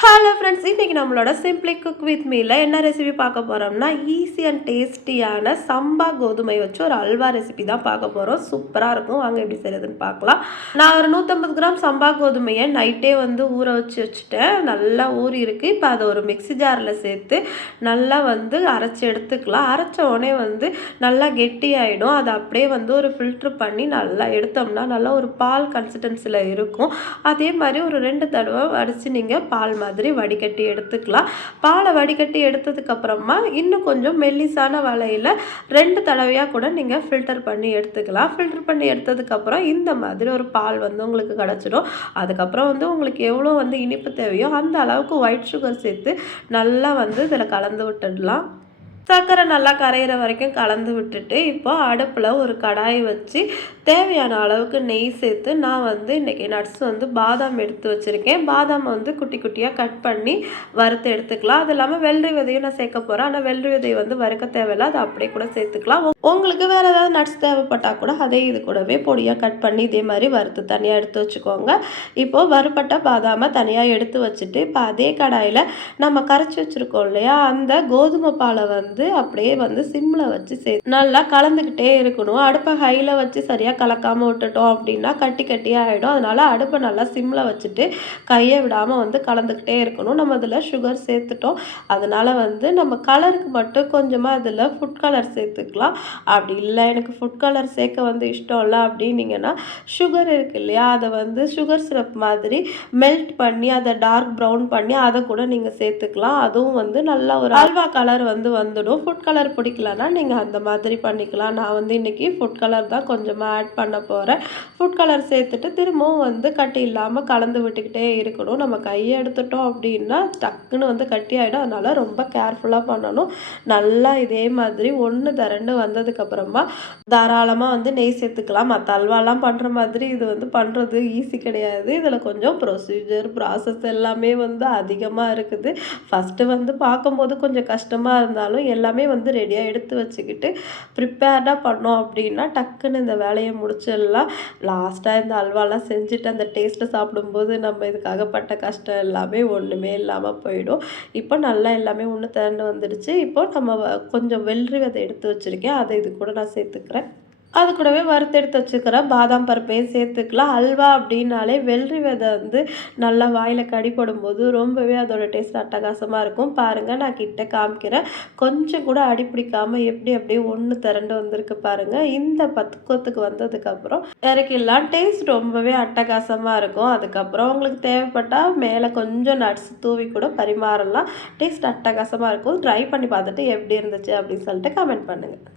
Hello friends இன்றைக்கி நம்மளோட simply cook with மீல என்ன ரெசிபி பார்க்க போகிறோம்னா ஈஸி அண்ட் டேஸ்டியான சம்பா கோதுமை வச்சு ஒரு அல்வா ரெசிபி தான் பார்க்க போகிறோம் சூப்பராக இருக்கும். வாங்க எப்படி செய்யறதுன்னு பார்க்கலாம். நான் ஒரு நூற்றம்பது கிராம் சம்பா கோதுமையை நைட்டே வந்து ஊற வச்சு வச்சுட்டேன். நல்லா ஊறி இருக்குது இப்போ அதை ஒரு மிக்ஸி ஜாரில் சேர்த்து நல்லா வந்து அரைச்சி எடுத்துக்கலாம். அரைச்ச உடனே வந்து நல்லா கெட்டியாயிடும். அதை அப்படியே வந்து ஒரு ஃபில்ட்ரு பண்ணி நல்லா எடுத்தோம்னா நல்லா ஒரு பால் கன்சிஸ்டன்சியில் இருக்கும். அதே மாதிரி ஒரு ரெண்டு தடவை அடித்து நீங்கள் பால் மாதிரி மாதிரி வடிகட்டி எடுத்துக்கலாம். பாலை வடிகட்டி எடுத்ததுக்கப்புறமா இன்னும் கொஞ்சம் மெல்லிசான வலையில் ரெண்டு தடவையாக கூட நீங்கள் ஃபில்டர் பண்ணி எடுத்துக்கலாம். ஃபில்டர் பண்ணி எடுத்ததுக்கப்புறம் இந்த மாதிரி ஒரு பால் வந்து உங்களுக்கு கிடச்சிடும். அதுக்கப்புறம் வந்து உங்களுக்கு எவ்வளோ வந்து இனிப்பு தேவையோ அந்த அளவுக்கு ஒயிட் சுகர் சேர்த்து நல்லா வந்து இதில் கலந்து விட்டுடலாம். சர்க்கரை நல்லா கரையிற வரைக்கும் கலந்து விட்டுட்டு இப்போ அடுப்பில் ஒரு கடாயை வச்சு தேவையான அளவுக்கு நெய் சேர்த்து நான் வந்து இன்றைக்கி நட்ஸ் வந்து பாதாம் எடுத்து வச்சுருக்கேன். பாதாம் வந்து குட்டி குட்டியாக கட் பண்ணி வறுத்து எடுத்துக்கலாம். அது இல்லாமல் வெள்ளரி விதையும் நான் சேர்க்க போகிறேன் ஆனால் வெள்ளரி விதையை வந்து வறுக்க தேவையில்ல. அதை அப்படியே கூட சேர்த்துக்கலாம். உங்களுக்கு வேறு ஏதாவது நட்ஸ் தேவைப்பட்டால் கூட அதே இது கூடவே பொடியாக கட் பண்ணி இதே மாதிரி வறுத்து தனியாக எடுத்து வச்சுக்கோங்க. இப்போது வறுப்பட்ட பாதாமை தனியாக எடுத்து வச்சுட்டு இப்போ அதே கடாயில் நம்ம கரைச்சி வச்சுருக்கோம் இல்லையா? அந்த கோதுமை பாலை வந்து வந்து அப்படியே வந்து சிம்மில் வச்சு சே நல்லா கலந்துக்கிட்டே இருக்கணும். அடுப்பை ஹையில் வச்சு சரியாக கலக்காமல் விட்டுட்டோம் அப்படின்னா கட்டி கட்டியாக ஆகிடும் அதனால் அடுப்பை நல்லா சிம்மில் வச்சுட்டு கையை விடாமல் வந்து கலந்துக்கிட்டே இருக்கணும். நம்ம அதில் சுகர் சேர்த்துட்டோம். அதனால் வந்து நம்ம கலருக்கு மட்டும் கொஞ்சமாக அதில் ஃபுட் கலர் சேர்த்துக்கலாம். அப்படி இல்லை எனக்கு ஃபுட் கலர் சேர்க்க வந்து இஷ்டம் இல்லை அப்படின்னீங்கன்னா சுகர் இருக்கு இல்லையா? அதை வந்து சுகர் சிரப் மாதிரி மெல்ட் பண்ணி அதை டார்க் ப்ரௌன் பண்ணி அதை கூட நீங்கள் சேர்த்துக்கலாம். அதுவும் வந்து நல்லா ஒரு அல்வா கலர் வந்து வந்துடும். வரும் ஃபுட் கலர் பிடிக்கலன்னா நீங்கள் அந்த மாதிரி பண்ணிக்கலாம். நான் வந்து இன்றைக்கி ஃபுட் கலர் தான் கொஞ்சமாக ஆட் பண்ண போகிறேன் ஃபுட் கலர் சேர்த்துட்டு திரும்பவும் வந்து கட்டி இல்லாமல் கலந்து விட்டுக்கிட்டே இருக்கணும். நம்ம கையை எடுத்துட்டோம் அப்படின்னா டக்குன்னு வந்து கட்டி ஆகிடும் அதனால் ரொம்ப கேர்ஃபுல்லாக பண்ணணும். நல்லா இதே மாதிரி ஒன்று தரண்டு வந்ததுக்கப்புறமா தாராளமாக வந்து நெய் சேர்த்துக்கலாம். மற்ற அல்வாலாம் பண்ணுற மாதிரி இது வந்து பண்ணுறது ஈஸி கிடையாது. இதில் கொஞ்சம் ப்ரொசீஜர் ப்ராசஸ் எல்லாமே வந்து அதிகமாக இருக்குது. ஃபஸ்ட்டு வந்து பார்க்கும்போது கொஞ்சம் கஷ்டமாக இருந்தாலும் எல்லாமே வந்து ரெடியாக எடுத்து வச்சுக்கிட்டு ப்ரிப்பேர்டாக பண்ணோம் அப்படின்னா டக்குன்னு இந்த வேலையை முடிச்சிடலாம். லாஸ்ட்டாக இந்த அல்வாலாம் செஞ்சுட்டு அந்த டேஸ்ட்டை சாப்பிடும்போது நம்ம இதுக்காகப்பட்ட கஷ்டம் எல்லாமே ஒன்றுமே இல்லாமல் போயிடும். இப்போ நல்லா எல்லாமே ஒன்று திரண்டு வந்துடுச்சு. இப்போ நம்ம கொஞ்சம் வெள்ளரி விதை எடுத்து வச்சுருக்கேன். அதை இது கூட நான் சேர்த்துக்கிறேன். அது கூடவே வறுத்தெடுத்து வச்சுக்கிற பாதாம் பருப்பையும் சேர்த்துக்கலாம். அல்வா அப்படின்னாலே வெள்ளரி விதை வந்து நல்லா வாயில் கடிப்படும் போது ரொம்பவே அதோட டேஸ்ட் அட்டகாசமாக இருக்கும். பாருங்கள் நான் கிட்ட காமிக்கிறேன் கொஞ்சம் கூட அடி பிடிக்காமல் எப்படி அப்படியே ஒன்று திரண்டு வந்திருக்கு பாருங்கள் இந்த பத்துக்கத்துக்கு வந்ததுக்கப்புறம் இறக்கிடலாம். டேஸ்ட் ரொம்பவே அட்டகாசமாக இருக்கும். அதுக்கப்புறம் உங்களுக்கு தேவைப்பட்டால் மேலே கொஞ்சம் நட்ஸ் தூவி கூட பரிமாறலாம். டேஸ்ட் அட்டகாசமாக இருக்கும். ட்ரை பண்ணி பார்த்துட்டு எப்படி இருந்துச்சு அப்படின்னு சொல்லிட்டு கமெண்ட் பண்ணுங்கள்